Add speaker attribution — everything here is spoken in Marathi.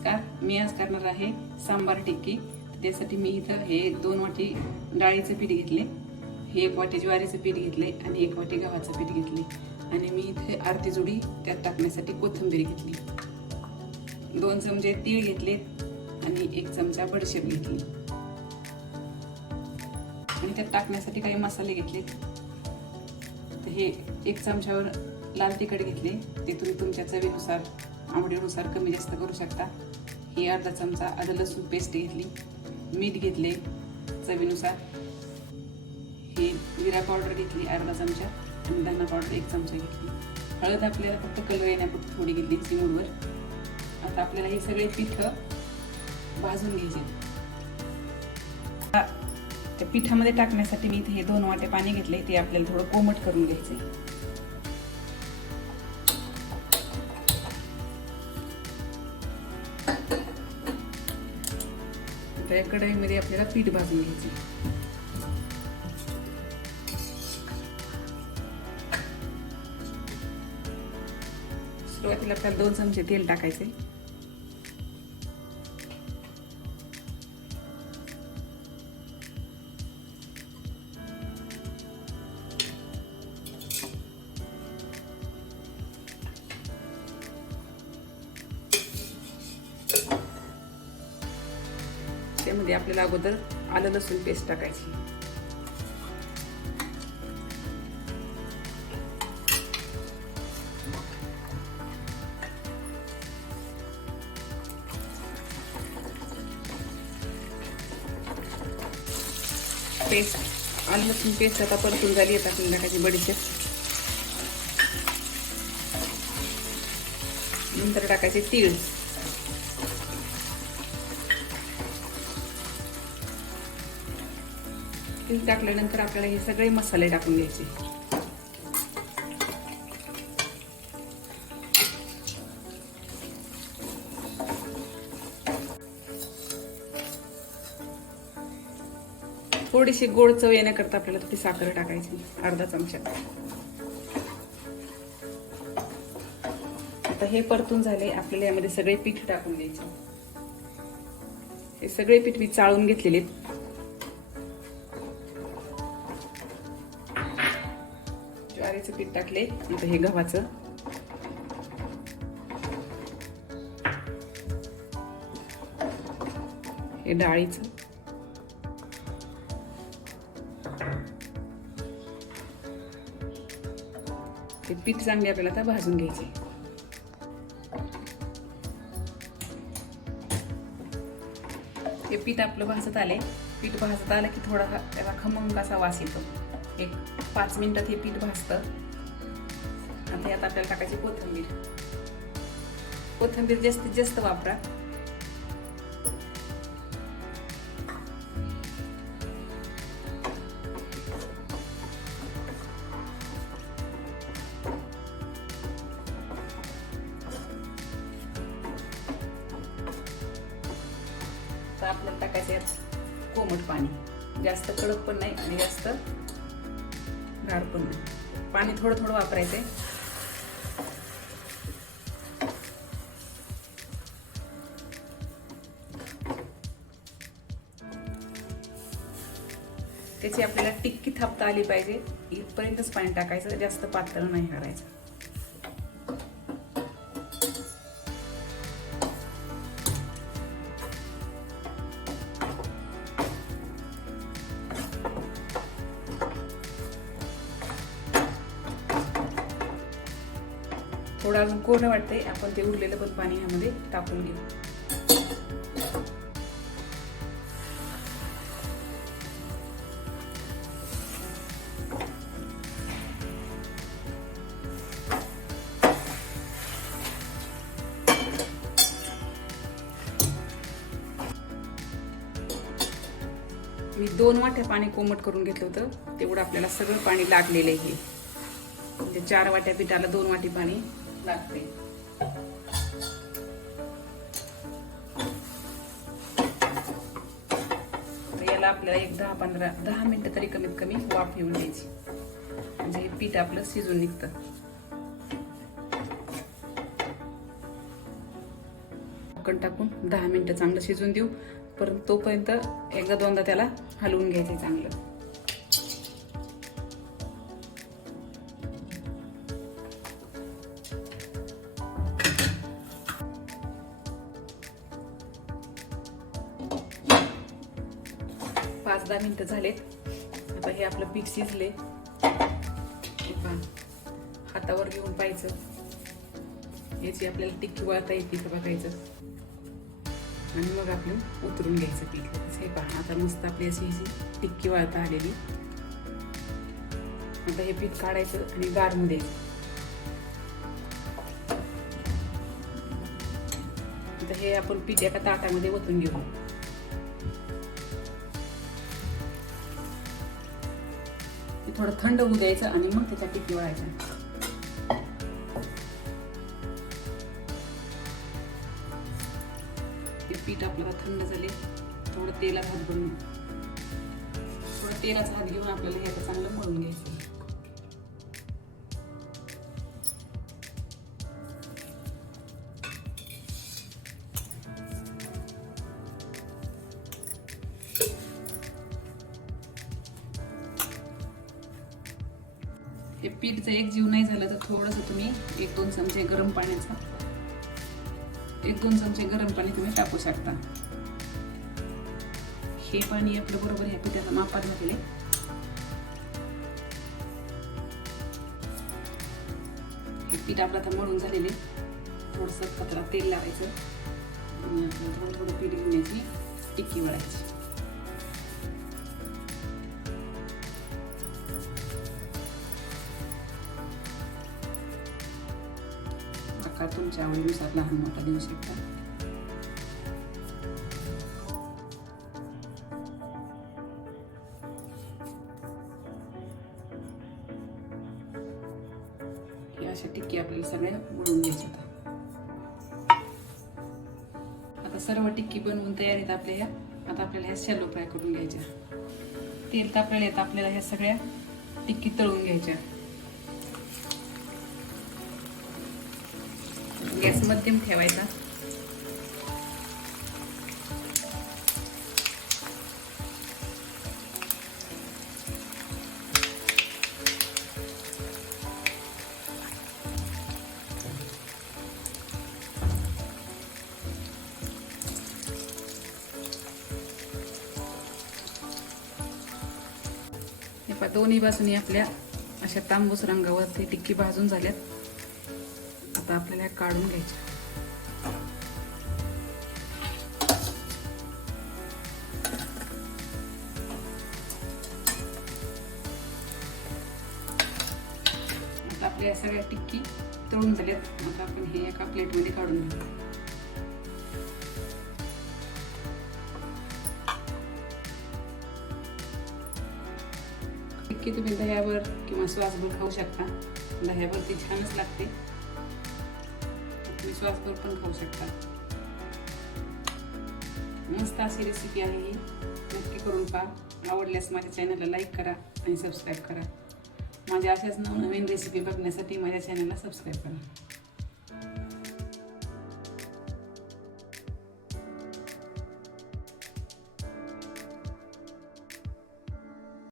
Speaker 1: नमस्कार मी आज करणार आहे सांबार टिक्की. त्यासाठी मी इथं हे दोन वाटी डाळीचं पीठ घेतले हे एक वाटी ज्वारीचं पीठ घेतले आणि एक वाटी गव्हाचं पीठ घेतले. आणि मी इथे अर्धी जुडी त्यात टाकण्यासाठी कोथिंबीर घेतली. दोन चमचे तीळ घेतले आणि एक चमचा बडशेप घेतली. आणि त्यात टाकण्यासाठी काही मसाले घेतले. तर हे एक चमच्यावर लाल तिखट घेतले. ते तुम्ही तुमच्या चवीनुसार आवडीनुसार कमी जास्त करू शकता. ही अर्धा चमचा आलं लसूण पेस्ट घेतली. मीठ घेतले चवीनुसार. हे जिरा पावडर घेतली अर्धा चमचा. आणि धना पावडर एक चमचा घेतली. हळद आपल्याला फक्त कलर येण्यापुरती थोडी घेतली चिमूडवर. आता आपल्याला हे सगळे पिठं भाजून घ्यायचे. त्या पिठामध्ये टाकण्यासाठी मी इथे हे दोन वाटे पाणी घेतले ते आपल्याला थोडं कोमट करून घ्यायचे आता या कढईमध्ये आपल्याला पीठ भाजून घ्यायचं. सुरुवातीला आपल्याला दोन चमचे तेल टाकायचे. त्यामध्ये आपल्याला अगोदर आलं लसूण पेस्ट टाकायची. पेस्ट आलं लसूण पेस्ट आता परतून झाली येतात आपल्याला टाकायची बडीशेप. नंतर टाकायचे तीळ. तीळ टाकल्यानंतर आपल्याला हे सगळे मसाले टाकून घ्यायचे. थोडीशी गोड चव येण्याकरता आपल्याला थोडी साखर टाकायची अर्धा चमचा. आता हे परतून झाले आपल्याला यामध्ये सगळे पीठ टाकून द्यायचे हे सगळे पीठ मी चाळून घेतलेले. ज्वारीचं पीठ टाकले. आता हे गव्हाचं. हे डाळीचं. ते पीठ चांगले आपल्याला आता भाजून घ्यायचे. हे पीठ आपलं भाजत आले पीठ भाजत आलं की थोडा त्याला खमंग असा वास येतो. एक पाच मिनिटात हे पीठ भाजतं. आता यात आपल्याला टाकायची कोथिंबीर. कोथिंबीर जास्तीत जास्त वापरा. तर आपल्याला टाकायचं यात कोमट पाणी. जास्त कडक पण नाही आणि जास्त गार पण नाही. पाणी थोडं थोडं वापरायचंय. त्याची आपल्याला टिक्की थापता आली पाहिजे. इथपर्यंतच पाणी टाकायचं जास्त पातळ नाही करायचं. थोडं अजून कोरडं वाटतंय. आपण ते उरलेलं पण पाणी ह्यामध्ये टाकून घेऊ. मी दोन वाट्या पाणी कोमट करून घेतलं होतं. तेवढं आपल्याला सगळं पाणी लागलेलं आहे. म्हणजे चार वाट्या पिठाला दोन वाटी पाणी. लागते. तर याला आपल्याला एक दहा पंधरा दहा मिनिटं तरी कमीत कमी वाफ येऊन द्यायची. म्हणजे हे पीठ आपलं शिजून निघतं. झाकण टाकून दहा मिनटं चांगलं शिजून देऊ. परंतु तोपर्यंत एकदा दोनदा त्याला हलवून घ्यायचं चांगलं. पाच दहा मिनिटं झालेत. आता हे आपलं पीठ शिजले. हे पहा. हातावर घेऊन पाहायचं. याची आपल्याला टिक्की वळता येते तर बघायचं. आणि मग आपलं उतरून घ्यायचं पीठ हे पहा. आता मस्त आपली अशी ह्याची टिक्की वळता आलेली. आता हे पीठ काढायचं आणि गारून द्यायचं. आता हे आपण पीठ एका ताटामध्ये ओतून घेऊ. थोडं थंड होऊ द्यायचं आणि मग त्याच्या टिक्की वळायच्या पीठ आपल्याला थंड झाले थोडं तेलात हात बनवून. थोडं तेलाचा हात घेऊन आपल्याला हे आता चांगलं मळून घ्यायचं. ते पीठ जर एक जीव नाही झालं तर थोडंसं तुम्ही एक दोन चमचे गरम पाण्याचा एक दोन चमचे गरम पाणी तुम्ही टाकू शकता. हे पाणी आपलं बरोबर ह्या पिठाला मापात झालेले हे पीठ आपलं आता मळून झालेले थोडंसं कचरा तेल लावायचं. थोडं थोडं पीठ घेण्याची टिक्की वळायची आकार तुमच्या आवडीनुसार लहान मोठा देऊ शकता. अशा टिक्की आपल्याला सगळ्या बनवून घ्यायच्या आता आता सर्व टिक्की बनवून तयार आहेत आपल्या ह्या आता आपल्याला ह्या शॅलो फ्राय करून घ्यायच्या. तेल तापलेलं आहेत आपल्याला ह्या सगळ्या टिक्की तळून घ्यायच्या. गॅस मध्यम ठेवायचा. हे दोन्ही बाजूनी आपल्या अशा तांबूस रंगावर ते टिक्की भाजून झाल्यात. आता आपल्याला काढून घ्यायच्या. आता आपल्या सगळ्या टिक्की तळून झाल्यात. आता आपण हे एका प्लेटमध्ये काढून घेऊ. टिक्की तुम्ही दह्यावर किंवा श्वासभर खाऊ शकता. दह्यावर ती छानच लागते. विश्वास श्वासभर पण खाऊ शकता. मस्त अशी रेसिपी आहे ही. नक्की करून पहा. आवडल्यास माझ्या चॅनलला लाईक करा आणि सबस्क्राईब करा. माझ्या अशाच नवनवीन रेसिपी बघण्यासाठी माझ्या चॅनलला सबस्क्राईब करा.